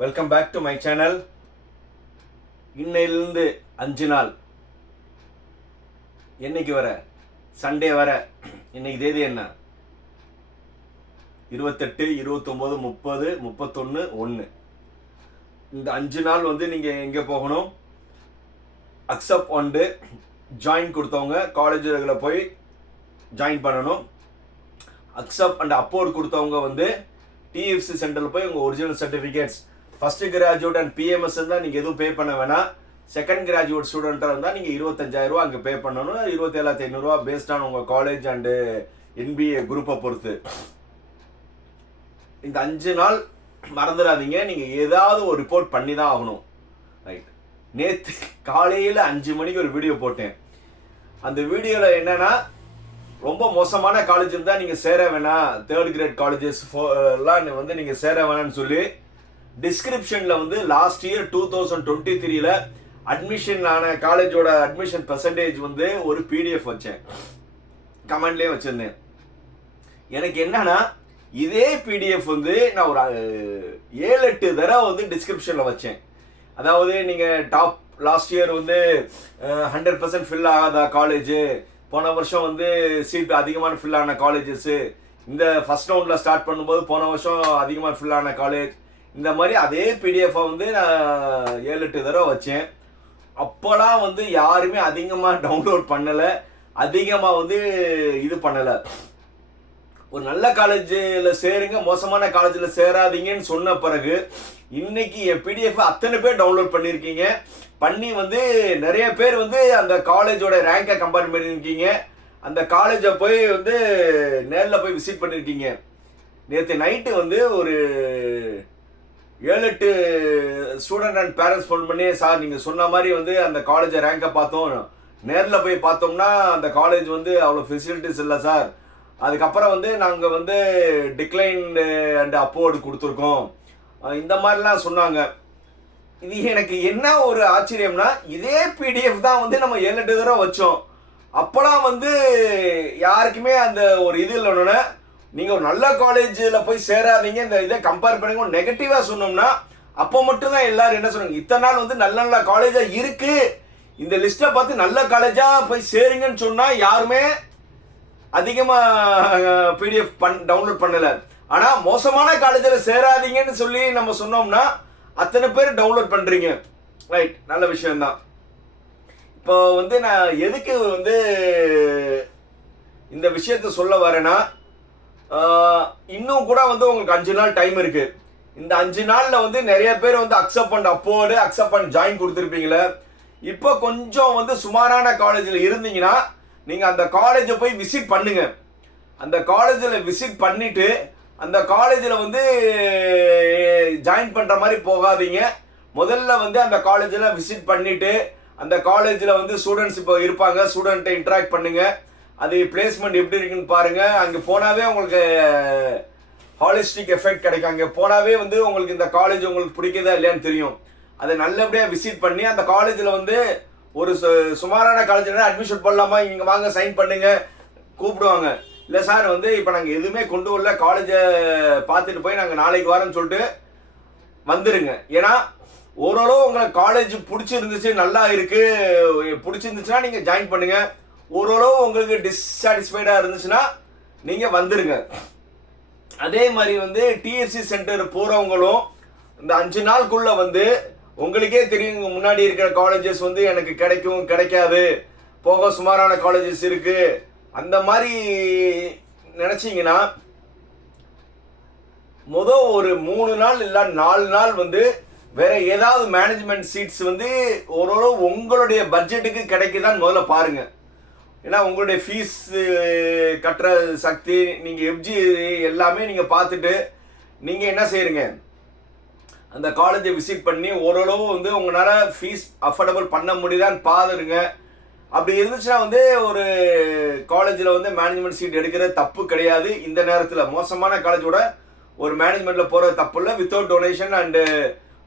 Welcome back to my channel இன்னையிலிருந்து அஞ்சு நாள். என்னைக்கு வர? சண்டே வர. இன்னைக்கு தேதி என்ன? இருபத்தெட்டு இருபத்தொம்போது முப்பது முப்பத்தொன்று ஒன்று இந்த அஞ்சு நாள் வந்து நீங்கள் எங்கே போகணும்? அக்செப்ட் ஒன்று ஜாயின் கொடுத்தவங்க காலேஜில் போய் ஜாயின் பண்ணணும். அக்செப்ட் அண்ட் அப்போர்ட் கொடுத்தவங்க வந்து டிஎஃப்சி சென்டரில் போய் உங்கள் original certificates first graduate and PMS இருந்தால் நீங்கள் எதுவும் பே பண்ண வேணாம். செகண்ட் கிராஜுவேட் ஸ்டூடெண்ட்டாக இருந்தால் நீங்கள் இருபத்தஞ்சாயிரரூவா அங்கே பே பண்ணணும். இருபத்தேழாயிரத்தி ஐநூறுரூவா பேஸ்ட் ஆன் உங்கள் காலேஜ் அண்டு என்பிஏ குரூப்பை பொறுத்து. இந்த அஞ்சு நாள் மறந்துடாதீங்க. நீங்கள் ஏதாவது ஒரு ரிப்போர்ட் பண்ணி தான் ஆகணும். ரைட் நேற்று காலையில் அஞ்சு மணிக்கு ஒரு வீடியோ போட்டேன். அந்த வீடியோவில் என்னென்னா ரொம்ப மோசமான காலேஜ் இருந்தால் நீங்கள் சேர வேணாம். தேர்ட் கிரேட் காலேஜஸ் எல்லாம் வந்து நீங்கள் சேர வேணாம்னு சொல்லி டிஸ்கிரிப்ஷனில் வந்து last year two thousand twenty த்ரீல அட்மிஷன் ஆன காலேஜோட அட்மிஷன் பர்சன்டேஜ் வந்து ஒரு பிடிஎஃப் வச்சேன். கமெண்ட்லேயே வச்சுருந்தேன். எனக்கு என்னன்னா இதே பிடிஎஃப் வந்து நான் ஒரு ஏழு எட்டு தடவை வந்து டிஸ்கிரிப்ஷனில் வச்சேன். அதாவது நீங்கள் டாப் லாஸ்ட் இயர் வந்து ஹண்ட்ரட் பர்சன்ட் ஃபில் ஆகாதா காலேஜு போன வருஷம் வந்து சீட் அதிகமான ஃபில் ஆன காலேஜஸ்ஸு இந்த ஃபர்ஸ்ட் ரவுண்டில் ஸ்டார்ட் பண்ணும்போது போன வருஷம் அதிகமாக ஃபில் ஆன காலேஜ் இந்த மாதிரி அதே பிடிஎஃபை வந்து நான் ஏழு எட்டு தடவை வச்சேன். அப்போலாம் வந்து யாருமே அதிகமாக டவுன்லோட் பண்ணலை. அதிகமாக வந்து இது பண்ணலை. ஒரு நல்ல காலேஜில் சேருங்க மோசமான காலேஜில் சேராதீங்கன்னு சொன்ன பிறகு இன்னைக்கு என் பிடிஎஃப் அத்தனை பேர் டவுன்லோட் பண்ணியிருக்கீங்க. பண்ணி வந்து நிறைய பேர் வந்து அந்த காலேஜோட ரேங்கை கம்பேர் பண்ணியிருக்கீங்க. அந்த காலேஜை போய் வந்து நேரில் போய் விசிட் பண்ணியிருக்கீங்க. நேற்று நைட்டு வந்து ஒரு ஏழு எட்டு ஸ்டூடெண்ட் அண்ட் பேரண்ட்ஸ் ஃபோன் பண்ணி சார் நீங்கள் சொன்ன மாதிரி வந்து அந்த காலேஜை ரேங்கை பார்த்தோம். நேரில் போய் பார்த்தோம்னா அந்த காலேஜ் வந்து அவ்வளோ ஃபெசிலிட்டிஸ் இல்லை சார். அதுக்கப்புறம் வந்து நாங்கள் வந்து டிக்ளைன் அண்ட் அப்போர்டு கொடுத்துருக்கோம். இந்த மாதிரிலாம் சொன்னாங்க. இது எனக்கு என்ன ஒரு ஆச்சரியம்னா இதே பிடிஎஃப் தான் வந்து நம்ம ஏழு எட்டு தடவை வச்சோம். அப்போலாம் வந்து யாருக்குமே அந்த ஒரு இது இல்லைன்னு நீங்கள் ஒரு நல்ல காலேஜில் போய் சேராதீங்க. இந்த இதை கம்பேர் பண்ணுங்க. நெகட்டிவாக சொன்னோம்னா அப்போ மட்டும்தான் எல்லாரும் என்ன சொன்னாங்க இத்தனை நாள் வந்து நல்ல நல்ல காலேஜாக இருக்குது இந்த லிஸ்ட்டை பார்த்து நல்ல காலேஜாக போய் சேருங்கன்னு சொன்னால் யாருமே அதிகமாக பிடிஎஃப் பண் டவுன்லோட் பண்ணலை. ஆனால் மோசமான காலேஜில் சேராதீங்கன்னு சொல்லி நம்ம சொன்னோம்னா அத்தனை பேர் டவுன்லோட் பண்ணுறீங்க ரைட் நல்ல விஷயம்தான். இப்போ வந்து நான் எதுக்கு வந்து இந்த விஷயத்த சொல்ல வரேன்னா இன்னும் கூட வந்து உங்களுக்கு அஞ்சு நாள் டைம் இருக்கு. இந்த அஞ்சு நாளில் வந்து நிறைய பேர் வந்து அக்செப்ட் பண்ண அப்போடு அக்செப்ட் பண்ண ஜாயின் கொடுத்துருப்பீங்களே. இப்போ கொஞ்சம் வந்து சுமாரான காலேஜில் இருந்தீங்கன்னா நீங்கள் அந்த காலேஜை போய் விசிட் பண்ணுங்க. அந்த காலேஜில் விசிட் பண்ணிவிட்டு அந்த காலேஜில் வந்து ஜாயின் பண்ணுற மாதிரி போகாதீங்க. முதல்ல வந்து அந்த காலேஜில் விசிட் பண்ணிவிட்டு அந்த காலேஜில் வந்து ஸ்டூடெண்ட்ஸ் இப்போ இருப்பாங்க. ஸ்டூடெண்ட்டை இன்ட்ராக்ட் பண்ணுங்கள் அது பிளேஸ்மெண்ட் எப்படி இருக்குன்னு பாருங்க. அங்கே போனாவே உங்களுக்கு eh, ஹாலிஸ்டிக் எஃபெக்ட் கிடைக்கும். அங்கே போனாவே வந்து உங்களுக்கு இந்த காலேஜ் உங்களுக்கு பிடிக்குதா இல்லையான்னு தெரியும். அதை நல்லபடியாக விசிட் பண்ணி அந்த காலேஜில் வந்து ஒரு சு- சுமாரான காலேஜில் அட்மிஷன் போடலாமா? இங்கே வாங்க சைன் பண்ணுங்க. கூப்பிடுவாங்க. இல்லை சார் வந்து இப்போ நாங்கள் எதுவுமே கொண்டு வரல. காலேஜை பார்த்துட்டு போய் நாங்கள் நாளைக்கு வரோம்னு சொல்லிட்டு வந்துடுங்க ஏன்னா ஓரளவு உங்களுக்கு காலேஜ் பிடிச்சிருந்துச்சு நல்லா இருக்குது பிடிச்சிருந்துச்சுன்னா நீங்கள் ஜாயின் பண்ணுங்கள் ஓரளவு உங்களுக்கு டிஸ்சாட்டிஸ்ஃபைடாக இருந்துச்சுன்னா நீங்கள் வந்துருங்க. அதே மாதிரி வந்து டிஎஃப்சி சென்டர் போகிறவங்களும் இந்த அஞ்சு நாளுக்குள்ளே வந்து உங்களுக்கே தெரியும் முன்னாடி இருக்கிற காலேஜஸ் வந்து எனக்கு கிடைக்கும் கிடைக்காது. போக சுமாரான காலேஜஸ் இருக்குது அந்த மாதிரி நினச்சிங்கன்னா மொதல் ஒரு மூணு நாள் இல்லை நாலு நாள் வந்து வேற ஏதாவது மேனேஜ்மெண்ட் சீட்ஸ் வந்து ஓரளவு உங்களுடைய பட்ஜெட்டுக்கு கிடைக்குதான்னு முதல்ல பாருங்கள் ஏன்னா உங்களுடைய ஃபீஸ் கட்டுற சக்தி நீங்கள் எஃப்ஜி எல்லாமே நீங்கள் பார்த்துட்டு நீங்கள் என்ன செய்யுங்க அந்த காலேஜை விசிட் பண்ணி ஓரளவு வந்து உங்களால் ஃபீஸ் அஃபோர்டபுள் பண்ண முடியுதான்னு பாருங்க. அப்படி இருந்துச்சுன்னா வந்து ஒரு காலேஜில் வந்து மேனேஜ்மெண்ட் சீட் எடுக்கிறது தப்பு கிடையாது. இந்த நேரத்தில் மோசமான காலேஜோட ஒரு மேனேஜ்மெண்ட்டில் போகிறது தப்பு இல்லை. வித்தவுட் டொனேஷன் அண்டு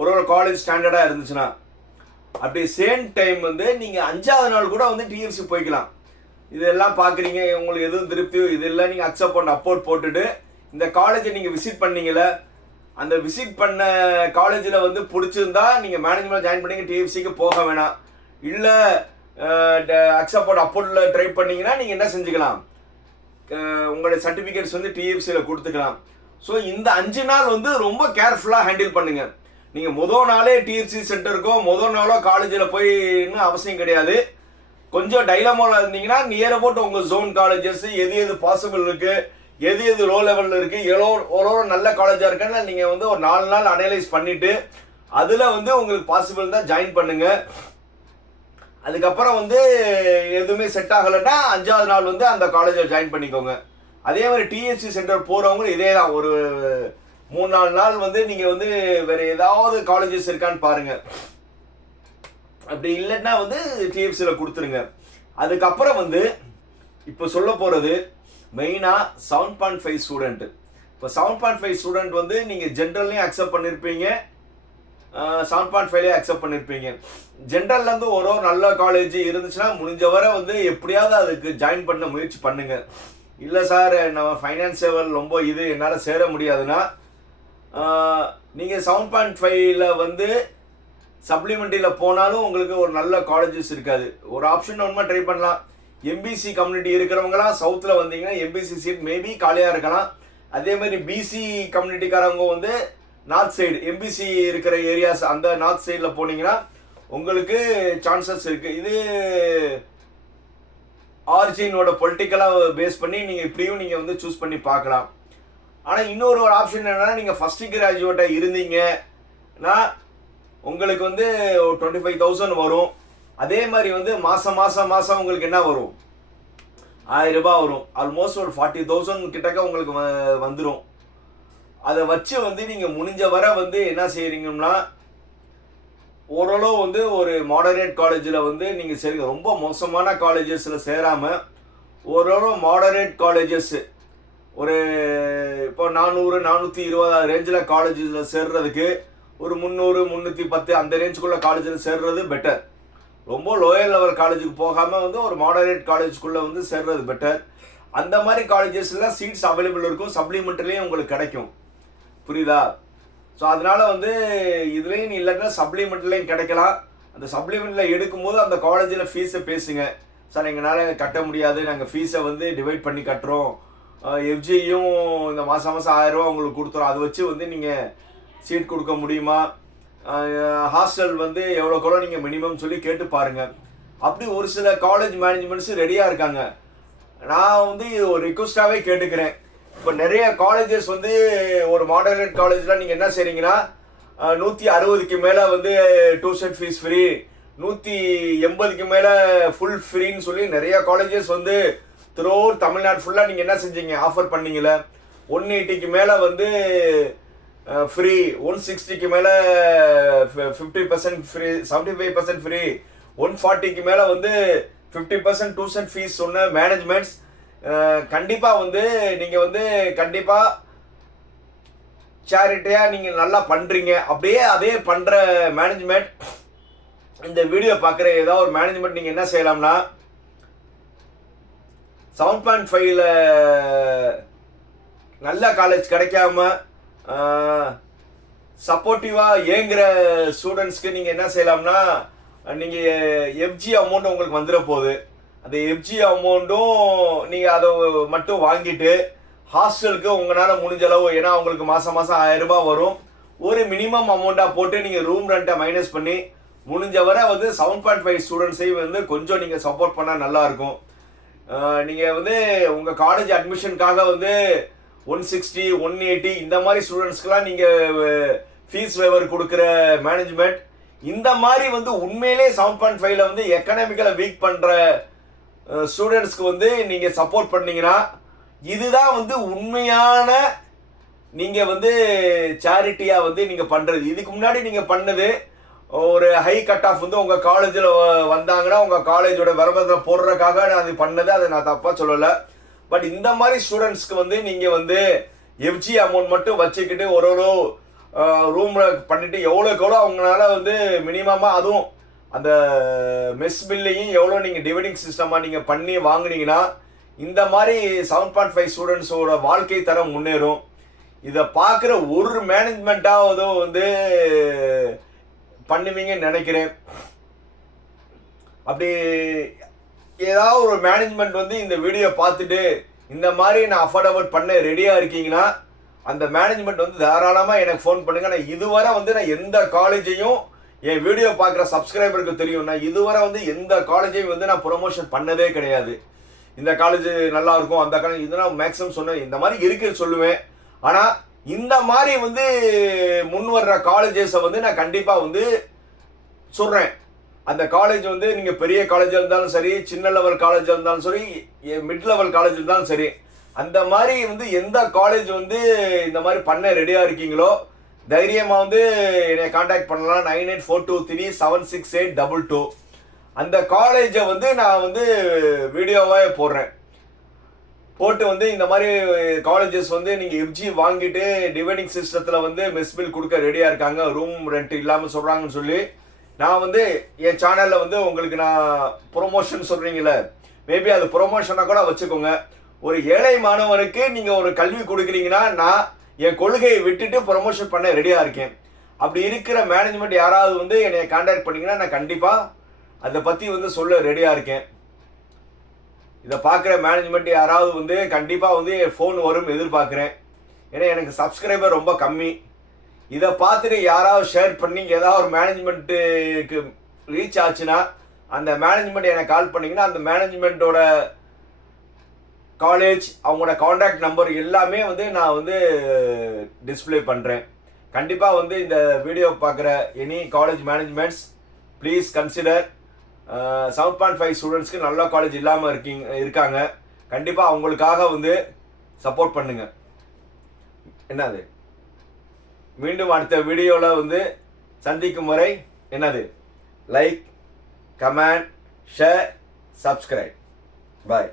ஒரு ஒரு காலேஜ் ஸ்டாண்டர்டாக இருந்துச்சுன்னா. அப்படி சேம் டைம் வந்து நீங்கள் அஞ்சாவது நாள் கூட வந்து டிஎஃப்சி போய்க்கலாம். இதெல்லாம் பார்க்குறீங்க உங்களுக்கு எதுவும் திருப்தியோ இதெல்லாம் நீங்கள் அக்செப்ட் பண்ண அப்போர்ட் போட்டுட்டு இந்த காலேஜை நீங்கள் விசிட் பண்ணீங்களே அந்த விசிட் பண்ண காலேஜில் வந்து பிடிச்சிருந்தா நீங்கள் மேனேஜ்மெண்ட் ஜாயின் பண்ணிங்க டிஎஃப்சிக்கு போக வேணாம். இல்லை அக்சப்போர்ட் அப்போர்டில் ட்ரை பண்ணீங்கன்னா நீங்கள் என்ன செஞ்சுக்கலாம்? உங்களுடைய சர்டிஃபிகேட்ஸ் வந்து டிஎஃப்சியில் கொடுத்துக்கலாம். ஸோ இந்த அஞ்சு நாள் வந்து ரொம்ப கேர்ஃபுல்லாக ஹேண்டில் பண்ணுங்கள் நீங்கள் முதல் நாளே டிஎஃப்சி சென்டருக்கோ முதல் நாளோ காலேஜில் போயின்னு அவசியம் கிடையாது. கொஞ்சம் டைலமோல இருந்தீங்கன்னா நியர் அபவுட் உங்கள் ஜோன் காலேஜஸ் எது எது பாசிபிள் இருக்குது எது எது லோ லெவலில் இருக்குது எவ்வளோ எவ்வளோ நல்ல காலேஜாக இருக்குன்னு நீங்கள் வந்து ஒரு நாலு நாள் அனலைஸ் பண்ணிவிட்டு அதில் வந்து உங்களுக்கு பாசிபிள் தான் ஜாயின் பண்ணுங்க. அதுக்கப்புறம் வந்து எதுவுமே செட் ஆகலைன்னா அஞ்சாவது நாள் வந்து அந்த காலேஜில் ஜாயின் பண்ணிக்கோங்க. அதே மாதிரி டிஎஃப்சி சென்டர் போகிறவங்களும் இதே தான். ஒரு மூணு நாலு நாள் வந்து நீங்கள் வந்து வேறு ஏதாவது காலேஜஸ் இருக்கான்னு பாருங்கள் அப்படி இல்லைன்னா வந்து டிஎஃப்சியில் கொடுத்துருங்க. அதுக்கப்புறம் வந்து இப்போ சொல்ல போகிறது மெயினாக செவன் பாயிண்ட் ஃபைவ் ஸ்டூடெண்ட் இப்போ செவன் பாயிண்ட் ஃபைவ் ஸ்டூடெண்ட் வந்து நீங்கள் ஜென்ரல்லையும் அக்செப்ட் பண்ணியிருப்பீங்க செவன் பாயிண்ட் ஃபைவ்லேயே அக்செப்ட் பண்ணியிருப்பீங்க ஜென்ரல்லேருந்து ஒரு ஒரு நல்ல காலேஜ் இருந்துச்சுன்னா முடிஞ்ச வரை வந்து எப்படியாவது அதுக்கு ஜாயின் பண்ண முயற்சி பண்ணுங்க. இல்லை சார் நம்ம ஃபைனான்சியல் ரொம்ப இது என்னால் சேர முடியாதுன்னா நீங்கள் செவன் பாயிண்ட் ஃபைவ்ல வந்து சப்ளிமெண்ட்ரியில் போனாலும் உங்களுக்கு ஒரு நல்ல காலேஜஸ் இருக்காது. ஒரு ஆப்ஷன் ஒன்றுமா ட்ரை பண்ணலாம். எம்பிசி கம்யூனிட்டி இருக்கிறவங்களாம் சவுத்தில் வந்தீங்கன்னா எம்பிசி சீட் மேபி காலியாக இருக்கலாம். அதே மாதிரி பிசி கம்யூனிட்டிக்காரவங்க வந்து நார்த் சைடு எம்பிசி இருக்கிற ஏரியாஸ் அந்த நார்த் சைடில் போனீங்கன்னா உங்களுக்கு சான்சஸ் இருக்குது இது ஆர்ஜினோட பொலிட்டிக்கலாக பேஸ் பண்ணி நீங்கள் இப்படியும் நீங்கள் வந்து சூஸ் பண்ணி பார்க்கலாம். ஆனால் இன்னொரு ஒரு ஆப்ஷன் என்னென்னா நீங்கள் ஃபஸ்ட் கிராஜுவேட்டாக இருந்தீங்கன்னா உங்களுக்கு வந்து டுவெண்ட்டி ஃபைவ் தௌசண்ட் வரும். அதே மாதிரி வந்து மாதம் மாதம் மாதம் உங்களுக்கு என்ன வரும்? ஆயிரம் ரூபாய் வரும். ஆல்மோஸ்ட் ஒரு ஃபார்ட்டி தௌசண்ட் கிட்டக்க உங்களுக்கு வ- வந்துடும் அதை வச்சு வந்து நீங்கள் முடிஞ்ச வரை வந்து என்ன செய்கிறீங்கன்னா ஓரளவு வந்து ஒரு மாடரேட் காலேஜில் வந்து நீங்கள் சேருங்க. ரொம்ப மோசமான காலேஜஸில் சேராமல் ஓரளவு மாடரேட் காலேஜஸ்ஸு ஒரு இப்போ நானூறு நானூற்றி இருபதாவது ரேஞ்சில் காலேஜில் சேர்றதுக்கு ஒரு முந்நூறு முந்நூற்றி பத்து அந்த ரேஞ்சுக்குள்ளே காலேஜில் சேர்றது பெட்டர் ரொம்ப லோயர் லெவல் காலேஜுக்கு போகாமல் வந்து ஒரு மாடரேட் காலேஜுக்குள்ளே வந்து சேர்றது பெட்டர் அந்த மாதிரி காலேஜஸில் சீட்ஸ் அவைலபிள் இருக்கும். சப்ளிமெண்ட்லேயும் உங்களுக்கு கிடைக்கும். புரியுதா? ஸோ அதனால் வந்து இதுலேயும் இல்லைன்னா சப்ளிமெண்ட்லேயும் கிடைக்கலாம். அந்த சப்ளிமெண்ட்டில் எடுக்கும்போது அந்த காலேஜில் ஃபீஸை பேசுங்க. சார் எங்களால் கட்ட முடியாது. நாங்கள் ஃபீஸை வந்து டிவைட் பண்ணி கட்டுறோம். எஃப்ஜியும் இந்த மாதம் மாதம் ஆயிரம் ரூபா உங்களுக்கு கொடுத்துறோம். அதை வச்சு வந்து நீங்கள் சீட் கொடுக்க முடியுமா? ஹாஸ்டல் வந்து எவ்வளோக்கெவ்வளோ நீங்கள் மினிமம் சொல்லி கேட்டு பாருங்கள் அப்படி ஒரு சில காலேஜ் மேனேஜ்மெண்ட்ஸ் ரெடியாக இருக்காங்க. நான் வந்து இது ஒரு ரிக்வஸ்டாகவே கேட்டுக்கிறேன். இப்போ நிறைய காலேஜஸ் வந்து ஒரு மாடரேட் காலேஜில் நீங்கள் என்ன செய்கிறீங்கன்னா நூற்றி அறுபதுக்கு மேலே வந்து டியூஷன் ஃபீஸ் ஃப்ரீ நூற்றி எண்பதுக்கு மேலே ஃபுல் ஃப்ரீன்னு சொல்லி நிறைய காலேஜஸ் வந்து த்ரூ தமிழ்நாடு ஃபுல்லாக நீங்கள் என்ன செஞ்சீங்க? ஆஃபர் பண்ணீங்களே ஒன் எயிட்டிக்கு மேலே வந்து ஃப்ரீ ஒன் சிக்ஸ்டிக்கு மேலே fifty percent free seventy five percent free one ஃபார்ட்டிக்கு மேலே வந்து ஃபிஃப்டி பர்சன்ட் டியூஷன் ஃபீஸ் சொன்ன மேனேஜ்மெண்ட்ஸ் கண்டிப்பாக வந்து நீங்கள் வந்து கண்டிப்பாக சேரிட்டியாக நீங்கள் நல்லா பண்ணுறீங்க அப்படியே அதே பண்ணுற மேனேஜ்மெண்ட் இந்த வீடியோ பார்க்குற ஏதாவது ஒரு மேனேஜ்மெண்ட் நீங்கள் என்ன செய்யலாம்னா செவன் பாயிண்ட் ஃபைவ்ல நல்ல காலேஜ் கிடைக்காம சப்போர்ட்டிவாக ஏங்குற ஸ்டூடெண்ட்ஸ்க்கு நீங்கள் என்ன செய்யலாம்னா நீங்கள் எஃப்ஜி அமௌண்ட் உங்களுக்கு வந்துட போகுது. அந்த எஃப்ஜி அமௌண்ட்டும் நீங்கள் அதை மட்டும் வாங்கிட்டு ஹாஸ்டலுக்கு உங்களால் முடிஞ்ச அளவு ஏன்னா உங்களுக்கு மாதம் மாதம் ஆயிரம் ரூபாய் வரும். ஒரு மினிமம் அமௌண்ட்டாக போட்டு நீங்கள் ரூம் ரெண்ட்டை மைனஸ் பண்ணி முடிஞ்ச வரை வந்து செவன் பாயிண்ட் ஃபைவ் ஸ்டூடெண்ட்ஸையும் வந்து கொஞ்சம் நீங்கள் சப்போர்ட் பண்ணால் நல்லாயிருக்கும் நீங்கள் வந்து உங்கள் காலேஜ் அட்மிஷனுக்காக வந்து ஒன் சிக்ஸ்டி ஒன் எயிட்டி இந்த மாதிரி ஸ்டூடெண்ட்ஸ்க்கெலாம் நீங்கள் ஃபீஸ் வேவர் கொடுக்குற மேனேஜ்மெண்ட் இந்த மாதிரி வந்து உண்மையிலே செவன் பாயிண்ட் ஃபைவ்ல வந்து எக்கனாமிக்கலை வீக் பண்ணுற ஸ்டூடெண்ட்ஸ்க்கு வந்து நீங்கள் சப்போர்ட் பண்ணீங்கன்னா இதுதான் வந்து உண்மையான நீங்கள் வந்து சேரிட்டியாக வந்து நீங்கள் பண்ணுறது இதுக்கு முன்னாடி நீங்கள் பண்ணது ஒரு ஹை கட் ஆஃப் வந்து உங்கள் காலேஜில் வந்தாங்கன்னா உங்கள் காலேஜோட விளம்பரத்தில் போடுறதுக்காக நான் அது பண்ணது அதை நான் தப்பாக சொல்லலை. பட் இந்த மாதிரி ஸ்டூடெண்ட்ஸ்க்கு வந்து நீங்கள் வந்து எஃப்ஜி அமௌண்ட் மட்டும் வச்சுக்கிட்டு ஒரு ஒரு ரூமில் பண்ணிவிட்டு எவ்வளோக்கு எவ்வளோ அவங்களால வந்து மினிமமாக அதுவும் அந்த மெஸ் பில்லையும் எவ்வளோ நீங்கள் டிவைடிங் சிஸ்டமாக நீங்கள் பண்ணி வாங்கினீங்கன்னா இந்த மாதிரி செவன் பாயிண்ட் ஃபைவ் ஸ்டூடெண்ட்ஸோட வாழ்க்கை தரம் முன்னேறும். இதை பார்க்குற ஒரு மேனேஜ்மெண்ட்டாவது வந்து பண்ணுவீங்கன்னு நினைக்கிறேன். அப்படி ஏதாவது ஒரு மேனேஜ்மெண்ட் வந்து இந்த வீடியோ பார்த்துட்டு இந்த மாதிரி நான் அஃபோர்டபுள் பண்ண ரெடியாக இருக்கீங்கன்னா அந்த மேனேஜ்மெண்ட் வந்து தாராளமாக எனக்கு ஃபோன் பண்ணுங்க. நான் இதுவரை வந்து நான் எந்த காலேஜையும் என் வீடியோ பார்க்குற சப்ஸ்கிரைபருக்கு தெரியும் நான் இதுவரை வந்து எந்த காலேஜையும் வந்து நான் ப்ரொமோஷன் பண்ணதே கிடையாது. இந்த காலேஜ் நல்லா இருக்கும் அந்த காலேஜ் இதெல்லாம் மேக்ஸிமம் சொன்னேன். இந்த மாதிரி இருக்குன்னு சொல்லுவேன். ஆனால் இந்த மாதிரி வந்து முன் வர்ற காலேஜஸை வந்து நான் கண்டிப்பாக வந்து சொல்கிறேன் அந்த காலேஜ் வந்து நீங்கள் பெரிய காலேஜாக இருந்தாலும் சரி சின்ன லெவல் காலேஜாக இருந்தாலும் சரி மிட் லெவல் காலேஜ் இருந்தாலும் சரி அந்த மாதிரி வந்து எந்த காலேஜ் வந்து இந்த மாதிரி பண்ண ரெடியாக இருக்கீங்களோ தைரியமாக வந்து என்னை காண்டாக்ட் பண்ணலாம். Nine eight four two three seven six eight double two அந்த காலேஜை வந்து நான் வந்து வீடியோவாக போடுறேன். போட்டு வந்து இந்த மாதிரி காலேஜஸ் வந்து நீங்கள் எஃப்ஜி வாங்கிட்டு டிவைடிங் சிஸ்டத்தில் வந்து மெஸ் பில் கொடுக்க ரெடியாக இருக்காங்க. ரூம் ரெண்ட் இல்லாமல் சொல்கிறாங்கன்னு சொல்லி நான் வந்து என் சேனலில் வந்து உங்களுக்கு நான் ப்ரொமோஷன் சொல்கிறீங்களே மேபி அது ப்ரொமோஷனாக கூட வச்சுக்கோங்க. ஒரு ஏழை மாணவனுக்கு நீங்கள் ஒரு கல்வி கொடுக்குறீங்கன்னா நான் என் கொள்கையை விட்டுட்டு ப்ரொமோஷன் பண்ண ரெடியாக இருக்கேன். அப்படி இருக்கிற மேனேஜ்மெண்ட் யாராவது வந்து என்னை காண்டாக்ட் பண்ணிங்கன்னா நான் கண்டிப்பாக அதை பற்றி வந்து சொல்ல ரெடியாக இருக்கேன். இதை பார்க்குற மேனேஜ்மெண்ட் யாராவது வந்து கண்டிப்பாக வந்து என் ஃபோன் வரும் எதிர்பார்க்குறேன். ஏன்னா எனக்கு சப்ஸ்கிரைபர் ரொம்ப கம்மி. இதை பார்த்துட்டு யாராவது ஷேர் பண்ணி ஏதாவது ஒரு மேனேஜ்மெண்ட்டுக்கு ரீச் ஆச்சுன்னா அந்த மேனேஜ்மெண்ட் எனக்கு கால் பண்ணிங்கன்னா அந்த மேனேஜ்மெண்ட்டோட காலேஜ் அவங்களோட காண்டாக்ட் நம்பர் எல்லாமே வந்து நான் வந்து டிஸ்ப்ளே பண்ணுறேன் கண்டிப்பாக வந்து இந்த வீடியோ பார்க்குற any college managements please consider seven point five ஸ்டூடெண்ட்ஸ்க்கு நல்ல காலேஜ் இல்லாமல் இருக்கீங்க இருக்காங்க. கண்டிப்பாக அவங்களுக்காக வந்து சப்போர்ட் பண்ணுங்கள் என்னது? மீண்டும் அடுத்த வீடியோவில் வந்து சந்திக்கும் வரை என்னது? Like comment share subscribe bye